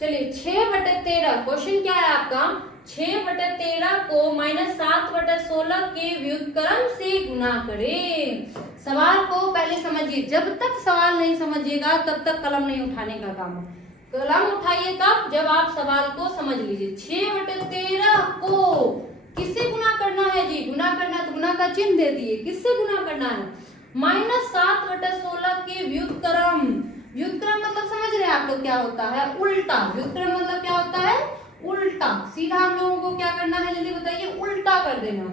चलिए 6/13 क्वेश्चन क्या है आपका, 6/13 को -7/16 के व्युत्क्रम से गुना करें। सवाल को पहले समझिए, जब तक सवाल नहीं समझिएगा तब तक कलम नहीं उठाने का काम है। कलम उठाइए तब जब आप सवाल को समझ लीजिए। 6/13 को किससे गुना करना है जी, गुना करना है तो गुना का चिन्ह दे दिए। किससे गुना करना है, -7/16 के व्युत्क्रम। व्युत्क्रम मतलब समझ रहे हैं आप लोग क्या होता है, उल्टा। व्युत्क्रम मतलब क्या होता है, उल्टा। सीधा हम लोगों को क्या करना है, जल्दी बताइए, उल्टा कर देना।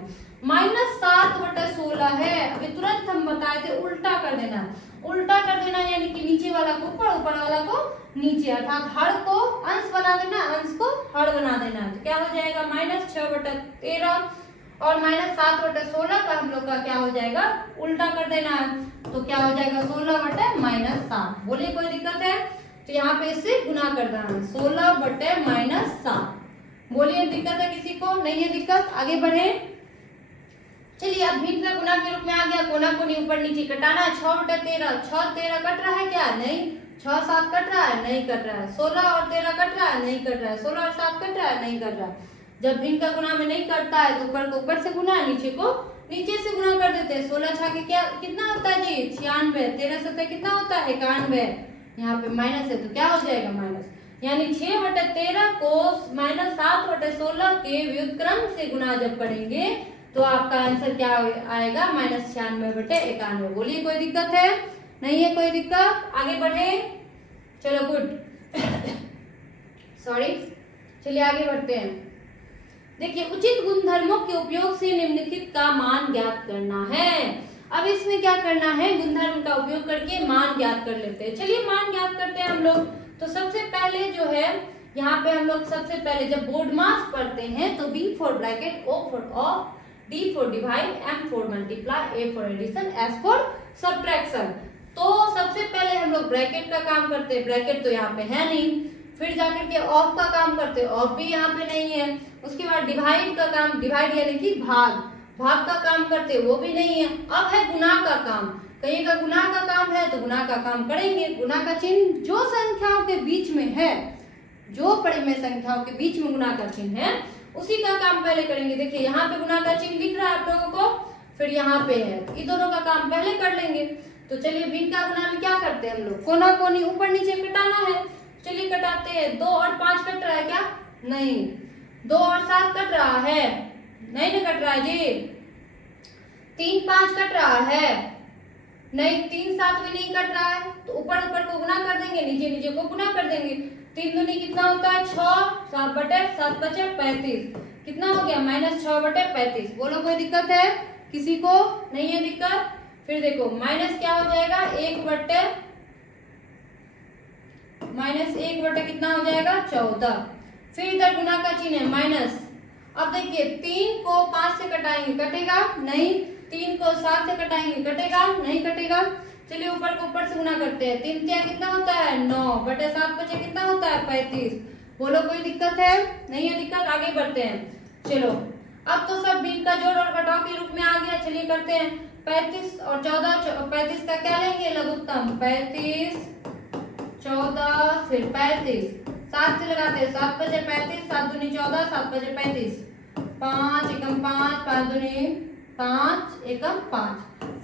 -7/16 है, अभी तुरंत हम बताए थे, उल्टा कर देना। उल्टा कर देना यानी कि नीचे वाला को ऊपर, ऊपर वाला को नीचे, अर्थात हर को अंश बना देना, अंश को हर बना देना। तो क्या हो जाएगा, -6/13 और -7/16 का हम लोग का क्या हो जाएगा, उल्टा कर देना है। तो क्या हो जाएगा, 16/-7। बोलिए कोई दिक्कत है, तो यहाँ पे इससे गुना कर देना है, 16/-7। बोलिए दिक्कत है किसी को, नहीं है दिक्कत, आगे बढ़े। चलिए अब भिन्न का गुना के रूप में आ गया, कोना को ऊपर नीचे कटाना है। 6/13, 6-13 कट रहा है क्या, नहीं। 6-7 कट रहा है, नहीं कट रहा है। 16 और 13 कट रहा है, नहीं कट रहा है। 16 और 7 कट रहा है, नहीं कट रहा है। जब भिन्न का गुना में नहीं करता है तो ऊपर को ऊपर से गुना, नीचे को नीचे से गुना कर देते हैं। 16 छाके क्या कितना होता है जी, 96। 13 सत्ते कितना होता है, 91। यहाँ पे माइनस है तो क्या हो जाएगा, माइनस। यानी 6/13 को -7/16 के व्युत्क्रम से गुना जब करेंगे तो आपका आंसर क्या आएगा, -96/91। बोलिए कोई दिक्कत है, नहीं है कोई दिक्कत, आगे बढ़े। चलो गुड सॉरी, चलिए आगे बढ़ते हैं। देखिए उचित गुणधर्मों के उपयोग से निम्नलिखित का मान ज्ञात करना है। अब इसमें क्या करना है, गुणधर्म का उपयोग करके मान ज्ञात कर लेते हैं। चलिए मान ज्ञात करते हैं हम लोग। तो सबसे पहले जो है यहाँ पे हम लोग सबसे पहले जब बोर्ड मास पढ़ते हैं तो B for bracket, O for of, D for divide, M for multiply, A for addition, S for subtraction. तो सबसे पहले हम लोग ब्रैकेट का काम करते हैं, ब्रैकेट तो यहाँ पे है नहीं। फिर जाकर के ऑफ का काम करते हैं, ऑफ भी यहाँ पे नहीं है। उसके बाद डिवाइड का काम, डिवाइड यानी कि भाग, भाग का काम करते हैं, वो भी नहीं है। अब है गुना का काम, कहिएगा गुना का काम है तो गुना का काम करेंगे। गुना का चिन्ह जो संख्याओं के बीच में है, जो परिमेय संख्याओं के बीच में गुना का चिन्ह है उसी का काम पहले करेंगे। देखिए यहाँ पे गुना का चिन्ह दिख रहा है आप लोगों को, फिर यहाँ पे है, ये दोनों का काम पहले कर लेंगे। तो चलिए भिन्न का गुना में क्या करते हैं हम लोग, कोना कोनी ऊपर नीचे कटाना है। चलिए कटाते हैं। 2 और 5 कट रहा है क्या, नहीं। 2 और 7 कट रहा है, नहीं ना कट रहा है जी। 3-5 कट रहा है, नहीं। 3-7 भी नहीं कट रहा है, तो ऊपर ऊपर को गुना कर देंगे, नीचे नीचे को गुना कर देंगे। 3 दूनी कितना होता है, 6, 7/7-35 कितना हो गया, -6/35। बोलो कोई दिक्कत है किसी को, नहीं है दिक्कत। फिर देखो माइनस क्या हो जाएगा, 1/, कितना हो जाएगा, 14। फिर इधर गुना का चिन्ह है माइनस। अब देखिए 3 को 5 से कटाएंगे, कटेगा नहीं। 3 को 7 से कटाएंगे, कटेगा नहीं, कटेगा। चलिए ऊपर को ऊपर से गुना करते हैं। 3 क्या कितना होता है, 9/7 कितना होता है, 35। बोलो कोई दिक्कत है, नहीं है दिक्कत, आगे बढ़ते हैं। चलो अब तो सब भिन्न का जोड़ और घटाव के रूप में आ गया। चलिए करते हैं। 35 और 14, 35 का क्या लेंगे, लघुत्तम। 35, 14, फिर 35, 7 से लगाते हैं। 7/35, 7 दूनी 14, 7/35, 5 एकम 5, 5 दूनी 5 एकम 5,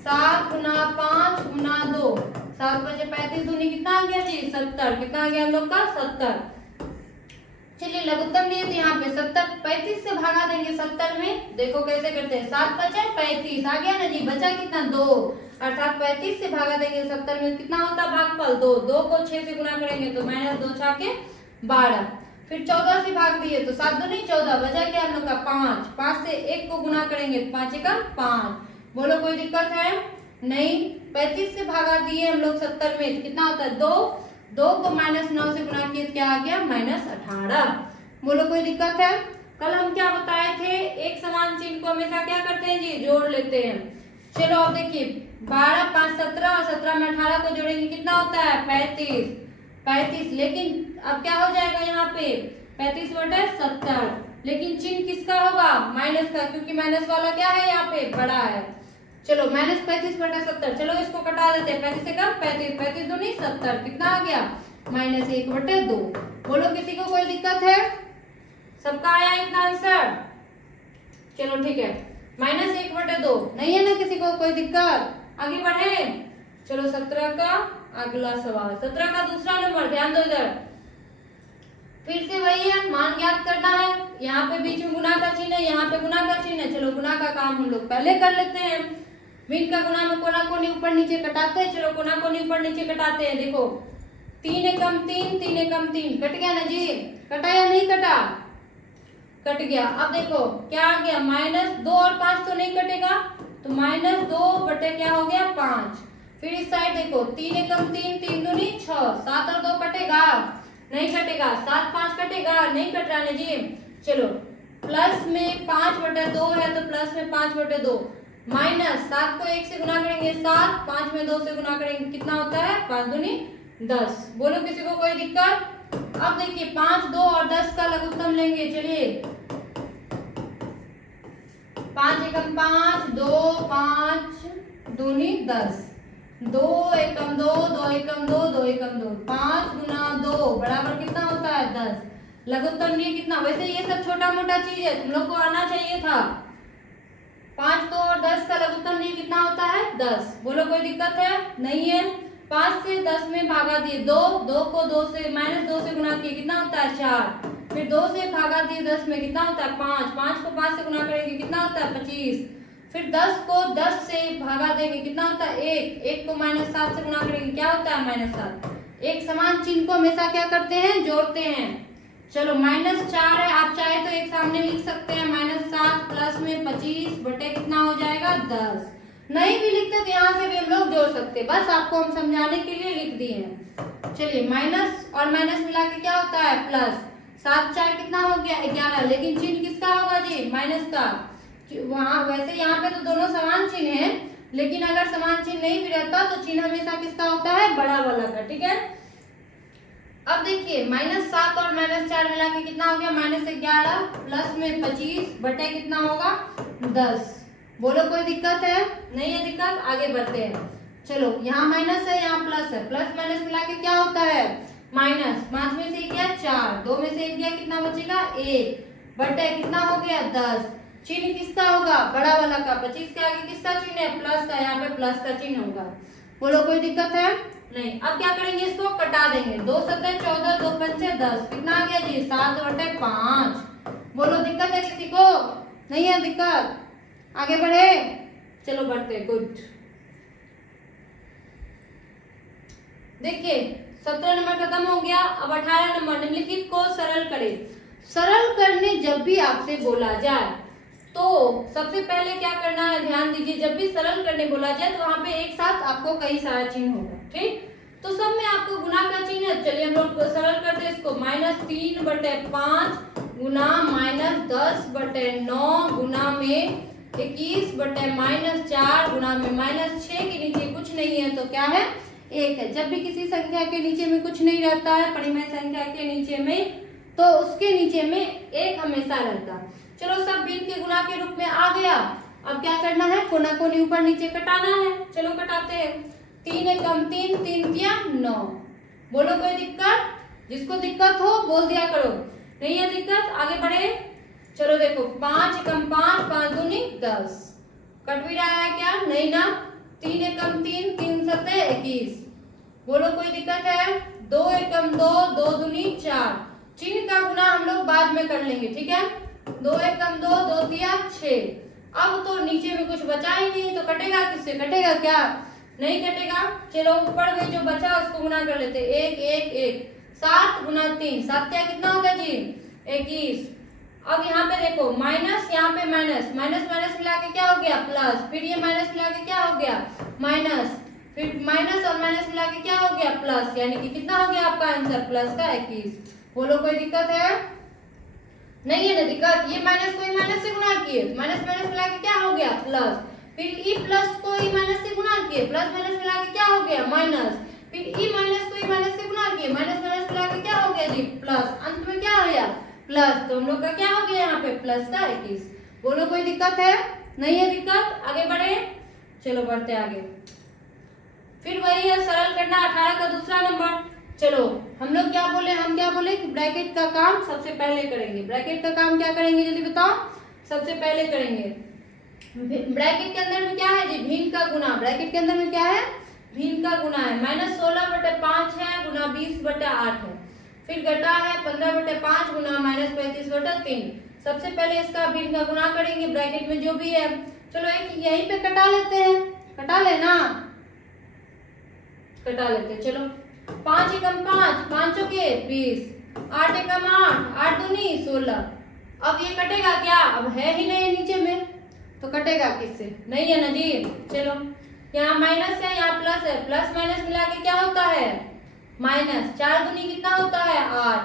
7 गुना 5 गुना 2, 7/35 दूनी कितना आ गया जी, 70। कितना आ गया हम लोग का, 70। चलिए लघुत्तम लिए तो यहाँ पे 70, 35 से भागा देंगे 70 में। देखो कैसे करते हैं, 7/35 आ गया ना जी, बचा कितना, 2, अर्थात 35 से भागा देंगे 70 में, कितना होता है भागफल, 2। 2 को 6 से गुना करेंगे तो -2 छाके 12। फिर 14 से भाग दिए तो 7 दूनी 14, बचा क्या हम लोग का 5। 5 से 1 को गुना करेंगे, 5 एकम 5। बोलो कोई दिक्कत है, नहीं। 35 से भागा दिए हम लोग 70 में, कितना होता है 2। 2 को -9 से गुना किए क्या आ गया, -18। बोलो कोई दिक्कत है। कल हम क्या बताए थे, एक समान चिन्ह को हमेशा क्या करते हैं जी, जोड़ लेते हैं। चलो अब देखिए 12, 5, 17 और 17 में 18 को जोड़ेंगे, कितना होता है 35। लेकिन अब क्या हो जाएगा यहाँ पे 35/70, लेकिन चिन्ह किसका होगा, माइनस का, क्योंकि माइनस वाला क्या है यहाँ पे, बड़ा है। चलो -35/70, चलो इसको कटा देते हैं। 35 से कम 35, 35 दूनी 70, कितना आ गया, -1/2। बोलो किसी को कोई दिक्कत है? सबका आया इतना आंसर? चलो ठीक है, -1/2 नहीं है ना किसी को कोई दिक्कत? आगे बढ़े। चलो 17 का अगला सवाल, 17 का दूसरा नंबर, ध्यान दो इधर। फिर से वही है, मान ज्ञात करना है। यहाँ पे बीच में गुना का चिन्ह है, यहाँ पे गुना का चिन्ह है। चलो गुना का काम हम लोग पहले कर लेते हैं। भिन्न का गुना में कोना कोनी ऊपर नीचे कटाते हैं। चलो कोना कोनी ऊपर नीचे कटाते हैं। देखो 3 एकम 3, 3 एकम 3, कट गया ना जी? कटा या नहीं कटा? कट गया। अब देखो क्या आ गया, -2 और 5 तो नहीं कटेगा, तो -2 बटे क्या हो गया 5। फिर इस साइड देखो 3 एकम 3, 3 दूनी 6, 7 और 2 कटेगा? नहीं कटेगा। 7 5 कटेगा? नहीं कट रहा ना जी। चलो प्लस में 5/2 है तो प्लस में 5/2, माइनस 7 को 1 से गुना करेंगे 7, 5 में 2 से गुना करेंगे कितना होता है 5 दूनी 10। बोलो किसी को कोई दिक्कत? अब देखिए 5, 2 और 10 का लघुत्तम लेंगे। चलिए 5 एकम 5, 2 5 दूनी 10, 2 एकम 2, 2 एकम 2, 2 एकम 2, 5 गुना 2 बराबर कितना होता है 10। लघुत्तम लिए कितना? वैसे ये सब छोटा मोटा चीज है, तुम लोग को आना चाहिए था। 5, 2 और 10 का लघुत्तम लिए कितना होता है 10। बोलो कोई दिक्कत है? नहीं है। 5 से 10 में भागा दिए 2, 2 को 2 से -2 से गुना किए कितना होता है 4। फिर 2 से भागा दिए 10 में कितना होता है 5, 5 को 5 से गुना करेंगे कितना होता है 25। फिर 10 को 10 से भागा देंगे कितना होता है 1, 1 को -7 से गुना करेंगे क्या होता है -7। एक समान चिन्ह को हमेशा क्या करते हैं, जोड़ते हैं। चलो -4 है, आप चाहे तो एक सामने लिख सकते हैं -7 प्लस में 25 बटे कितना हो जाएगा 10। नहीं भी लिखते तो यहाँ से भी हम लोग जोड़ सकते, बस आपको हम समझाने के लिए लिख दिए हैं। चलिए माइनस और माइनस मिला के क्या होता है प्लस, 7 4 कितना हो गया 11, लेकिन चिन्ह किसका होगा जी माइनस का। वहाँ वैसे यहाँ पे तो दोनों समान चिन्ह है, लेकिन अगर समान चिन्ह नहीं भी रहता तो चिन्ह हमेशा किसका होता है बड़ा वाला का, ठीक है। अब देखिए -7 और -4 मिला के कितना हो गया -11 प्लस में 25 बटे कितना होगा 10। बोलो कोई दिक्कत है? नहीं है दिक्कत, आगे बढ़ते हैं। चलो यहाँ माइनस है यहाँ प्लस है, प्लस माइनस मिला के क्या होता है माइनस। 5 में से 1 गया 4, 2 में से 1 गया कितना बचेगा 1 बटे कितना हो गया 10। चिन्ह किसका होगा बड़ा वाला का, 25 के आगे किसका चिन्ह है प्लस का, यहाँ पे प्लस का चिन्ह होगा। बोलो कोई दिक्कत है? नहीं। अब क्या करेंगे इसको कटा देंगे, 2 7 14, 2 5 10 कितना आ गया जी 7 बटे 5। बोलो दिक्कत है किसी को? नहीं है दिक्कत, आगे बढ़े। चलो बढ़ते, गुड। देखिए 17 नंबर खत्म हो गया, अब 18 नंबर निम्नलिखित को सरल करें। सरल करने जब भी आपसे बोला जाए तो सबसे पहले क्या करना है ध्यान दीजिए, जब भी सरल करने बोला जाए तो वहां पे एक साथ आपको कई सारा चिन्ह होगा, ठीक। तो सब में आपको गुना का चिन्ह है, चलिए हम लोग सरल करते हैं इसको। -3 बटे 5 गुना -10 बटे 9 गुना में 21 बटे -4 गुना में -6 के नीचे कुछ नहीं है तो क्या है 1 है। जब भी किसी संख्या के नीचे में कुछ नहीं रहता है, परिमेय संख्या के नीचे में, तो उसके नीचे में 1 हमेशा रहता है। चलो सब भिन्न के गुना के रूप में आ गया। अब क्या करना है, कोना कोनी ऊपर नीचे कटाना है। चलो कटाते हैं। 3 एकम 3, 3 किया 9। बोलो कोई दिक्कत? जिसको दिक्कत हो बोल दिया करो, नहीं है दिक्कत, आगे बढ़े। चलो देखो 5 एकम 5, 5 दूनी 10, कट भी रहा है क्या? नहीं ना। 3 एकम 3, 3 सते 21। बोलो कोई दिक्कत है? 2 एकम 2, 2 दूनी 4। चिन्ह का गुना हम लोग बाद में कर लेंगे, ठीक है। 2 एकम 2, 2 दिया 6। अब तो नीचे में कुछ बचा ही नहीं, तो कटेगा किससे? कटेगा क्या? नहीं कटेगा। चलो ऊपर में जो बचा उसको गुना कर लेते, 1 1 1, 7 गुना 3, 7 क्या कितना होगा जी 21। अब यहाँ पे देखो माइनस, यहाँ पे माइनस, माइनस माइनस मिला के क्या हो गया प्लस, फिर ये माइनस मिला के क्या हो गया माइनस, फिर माइनस और माइनस मिला के क्या हो गया प्लस, यानी कि कितना हो गया आपका आंसर प्लस का 21। बोलो कोई दिक्कत है? नहीं है ना दिक्कत। ये माइनस को ई माइनस से गुना किए, माइनस माइनस मिला के क्या हो गया प्लस, फिर ई प्लस को ई माइनस से गुना किए, प्लस माइनस मिला के क्या हो गया माइनस, फिर ई माइनस को ई माइनस से गुना किए, माइनस माइनस मिला के क्या हो गया जी प्लस, अंत में क्या हो गया प्लस। तो हम लोग का क्या हो गया यहाँ पे प्लस का 21। बोलो कोई दिक्कत है? नहीं है दिक्कत, आगे बढ़े। चलो बढ़ते आगे। फिर वही है सरल करना, 18 का दूसरा नंबर। चलो हम लोग क्या बोले, हम क्या बोले कि ब्रैकेट का काम सबसे पहले करेंगे। ब्रैकेट का काम क्या करेंगे जल्दी बताओ, सबसे पहले करेंगे। ब्रैकेट के अंदर में क्या है जी, भिन्न का गुना। ब्रैकेट के अंदर में क्या है, भिन्न का गुना है। -16/5 है गुना 20/8 है। फिर घटा है 15/5 गुना -35/3। सबसे पहले इसका भिन्न का गुना करेंगे ब्रैकेट में जो भी है। चलो एक यहीं पे कटा लेते हैं, कटा लेना, कटा लेते हैं। चलो 5 एकम 5, 5 चौके 20, 8 एकम 8, 8 दूनी 16। अब ये कटेगा क्या, अब है ही नहीं नीचे में तो कटेगा किससे, नहीं है ना जी। चलो यहाँ माइनस है, यहाँ प्लस है, प्लस माइनस मिला के क्या होता है माइनस। 4 दूनी कितना होता है 8।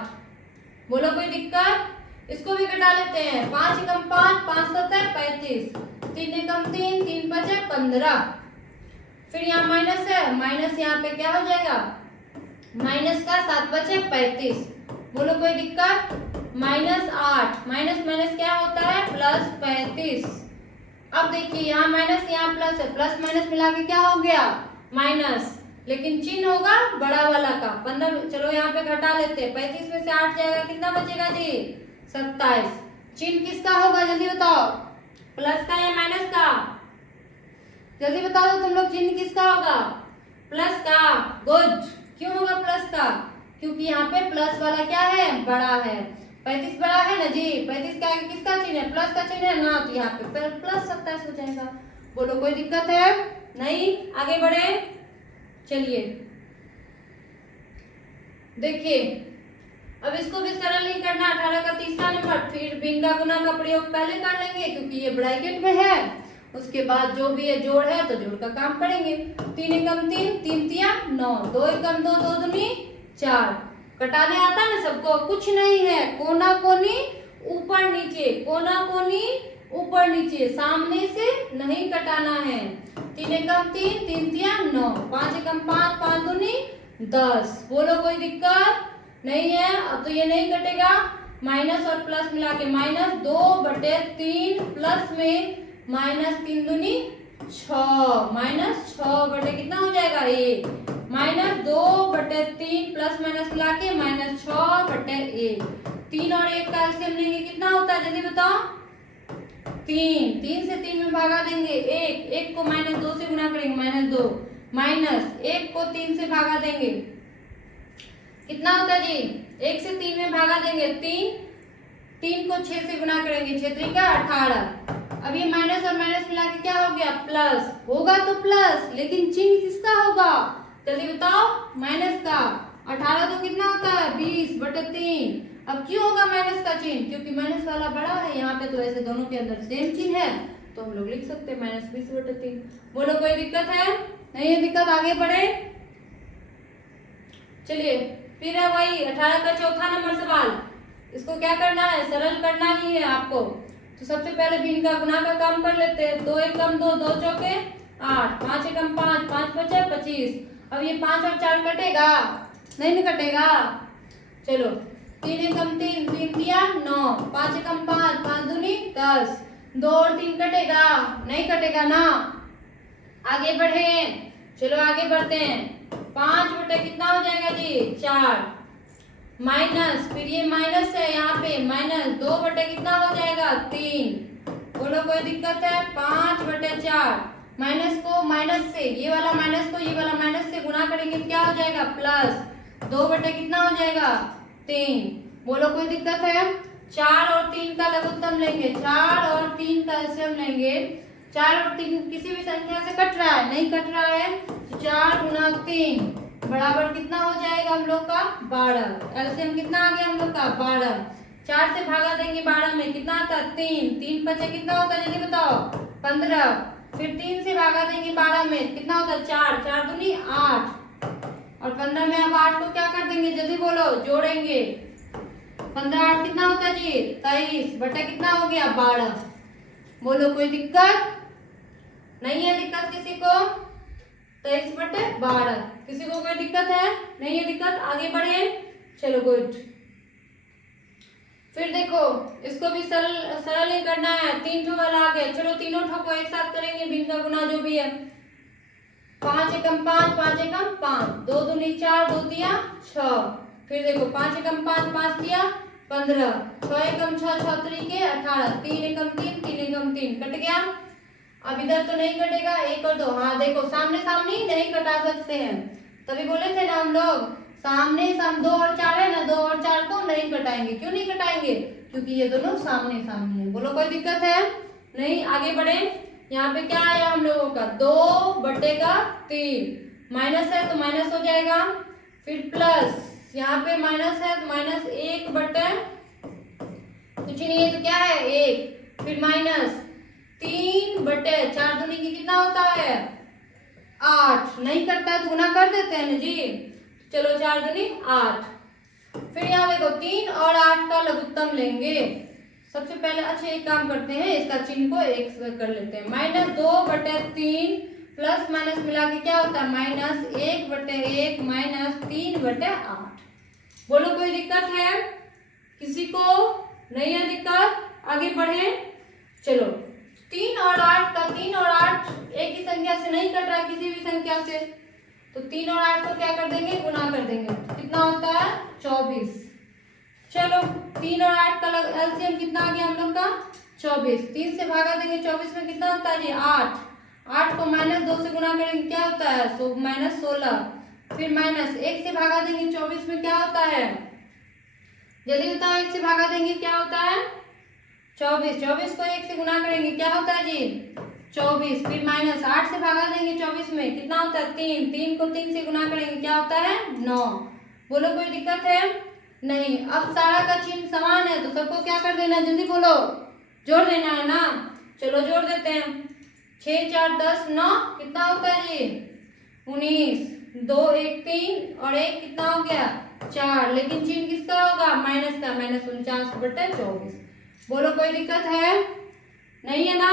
बोलो कोई दिक्कत, इसको भी कटा लेते हैं। 5 एकम 5, 5 7 35, 3 एकम 3, 3 5 15। फिर यहाँ माइनस है, माइनस यहाँ पे क्या हो जाएगा माइनस का 7 5 35। बोलो कोई दिक्कत, -8, माइनस माइनस क्या होता है +35। अब देखिए यहाँ माइनस यहाँ प्लस है, प्लस माइनस मिला के क्या हो गया माइनस, लेकिन चिन्ह होगा बड़ा वाला का 15। चलो यहाँ पे घटा लेते हैं, 35 में से 8 जाएगा, कितना बचेगा जी 27। चिन्ह किसका होगा जल्दी बताओ, प्लस का या माइनस का, जल्दी बता दो तुम लोग, चिन्ह किसका होगा प्लस का। गुड, क्यों होगा प्लस का, क्योंकि यहाँ पे प्लस वाला क्या है बड़ा है। 35 बड़ा है ना जी, 35 का आगे किसका चिन्ह है प्लस का चिन्ह है ना, तो यहाँ पे प्लस 27 हो जाएगा। बोलो कोई दिक्कत है नहीं, आगे बढ़े। चलिए देखिए अब इसको भी सरल नहीं करना, 18 का तीसरा नंबर। फिर भिन्न का गुना का प्रयोग पहले कर लेंगे क्योंकि ये ब्रैकेट में है। उसके बाद जो भी है जोड़ है तो जोड़ का काम करेंगे। 3 एकम 3, 3 तिया 9, 2 एकम 2, 2 दूनी 4। कटाने आता ना सबको, कुछ नहीं है, कोना कोनी ऊपर नीचे, कोना कोनी ऊपर नीचे, सामने से नहीं कटाना है। 3 एकम 3, 3 तिया 9, 5 एकम 5, 5 दूनी 10। बोलो कोई दिक्कत नहीं है। अब तो ये नहीं कटेगा, माइनस और प्लस मिला के -2/3 प्लस में -3 दूनी 6, -6 कितना हो जाएगा 1, -2/3 प्लस माइनस मिला के -6/1। 3 और 1 का एलसीएम लेंगे कितना होता है जल्दी बताओ 3। 3 से 3 में भागा देंगे 1, 1 को -2 से गुना करेंगे -2, -1 को 3 से भागा देंगे कितना होता है जी 1 से 3 में भागा देंगे 3, 3 को 6 से गुना करेंगे 6 3 का 18। अब ये माइनस और माइनस मिला के क्या हो गया प्लस, होगा तो प्लस, लेकिन चिन्ह किसका होगा जल्दी बताओ माइनस का। 18 तो कितना होता है 20/3। अब क्यों होगा माइनस का चिन्ह, क्योंकि माइनस वाला बड़ा है। यहाँ पे तो ऐसे दोनों के अंदर सेम चिन्ह है तो हम लोग लिख सकते हैं -20/3। बोलो कोई दिक्कत है नहीं है, दिक्कत आगे बढ़े। चलिए फिर है वही 18 का चौथा नंबर सवाल। इसको क्या करना है, सरल करना ही है आपको। तो सबसे पहले भिन्न का गुना का काम कर लेते हैं। 2 एकम 2, 2 चौके 8, 5 एकम 5, 5 5 25। अब ये 5 और 4 कटेगा नहीं, नहीं कटेगा। चलो 3 एकम 3, 3 तिया 9, 5 एकम 5, 5 दूनी 10। 2 और 3 कटेगा नहीं, कटेगा ना। आगे बढ़े, चलो आगे बढ़ते हैं। 5 बटे कितना हो जाएगा जी 4, माइनस, फिर ये माइनस है यहाँ पे -2 बटे कितना हो जाएगा 3। बोलो कोई दिक्कत है, 5/4 माइनस को माइनस से, ये वाला माइनस को ये वाला माइनस से गुना करेंगे क्या हो जाएगा प्लस 2 बटे कितना हो जाएगा 3। बोलो कोई दिक्कत है। 4 और 3 का लघुत्तम लेंगे, 4 और 3 का एलसीएम लेंगे। 4 और 3 किसी भी संख्या से कट रहा है नहीं, कट रहा है तो 4 गुना 3 बराबर कितना हो जाएगा हम लोग का 12। एलसीएम कितना आ गया हम लोग का 12। 4 से भागा देंगे 12 में कितना आता है 3, 3 5 कितना होता है जल्दी बताओ 15। फिर 3 से भागा देंगे 12 में कितना होता है 4, 4 दूनी 8 और 15 में अब 8 को क्या कर देंगे जल्दी बोलो जोड़ेंगे। 15 8 कितना होता है जी 23 बटा कितना हो गया 12। बोलो कोई दिक्कत नहीं है, दिक्कत किसी को 23/12। किसी को कोई दिक्कत है नहीं है, दिक्कत आगे बढ़े। चलो गुड। फिर देखो इसको भी सरल ही करना है। 3 ठो वाला आ गया, चलो तीनों ठो को एक साथ करेंगे भिन्न का गुना जो भी है। 5 एकम 5, 5 एकम 5, 2 दूनी 4, 2 तिया 6। फिर देखो 5 एकम 5, 5 तिया 15, 6 एकम 6, 6 तरीके 18, 3 एकम 3, 3 एकम 3, कट गया। अब इधर तो नहीं कटेगा, 1 और 2, हाँ देखो सामने सामने ही नहीं कटा सकते हैं, तभी बोले थे ना हम लोग सामने सामने 2 और 4 है ना, 2 और 4 को नहीं कटाएंगे। क्यों नहीं कटाएंगे? क्योंकि ये दोनों सामने सामने है। बोलो कोई दिक्कत है? नहीं, आगे बढ़े। यहाँ पे क्या आया हम लोगों का 2/3, माइनस है तो माइनस हो जाएगा, फिर प्लस यहाँ पे माइनस है तो माइनस 1/, कुछ नहीं है तो क्या है 1, फिर माइनस 3/4 दूनी की कितना होता है 8, नहीं करता है तो गुना कर देते हैं ना जी। चलो 4 दूनी 8, फिर यहाँ देखो 3 और 8 का लघुत्तम लेंगे। सबसे पहले अच्छा एक काम करते हैं, इसका चिन्ह को एक कर लेते हैं, -2/3 प्लस माइनस मिला के क्या होता है -1/1 -3/8। बोलो कोई दिक्कत है किसी को? नहीं है दिक्कत, आगे बढ़े। चलो 3 और 8 का 3 और 8 एक ही संख्या से नहीं कट रहा, किसी भी संख्या से, तो 3 और 8 को क्या कर देंगे गुना कर देंगे, कितना होता है 24। चलो 3 और 8 का एलसीएम कितना आ गया हम लोग का 24, 3 से भागा देंगे 24 में कितना होता है जी 8, 8 को -2 से गुना करेंगे क्या होता है -16, फिर माइनस 1 से भागा देंगे 24 में क्या होता है, जल्दी बताओ 1 से भागा देंगे क्या होता है 24, 24 को 1 से गुना करेंगे क्या होता है जी 24, फिर माइनस 8 से भागा देंगे 24 में कितना होता है 3, 3 को 3 से गुना करेंगे क्या होता है 9। बोलो कोई दिक्कत है? नहीं। अब सारा का चिन्ह समान है तो सबको क्या कर देना है, जल्दी बोलो, जोड़ देना है ना। चलो जोड़ देते हैं, 6 4 10 9, कितना होता है जी 19, 2 1 3 और 1 कितना हो गया 4, लेकिन चिन्ह किसका होगा माइनस का, -49/24। बोलो कोई दिक्कत है? नहीं है ना।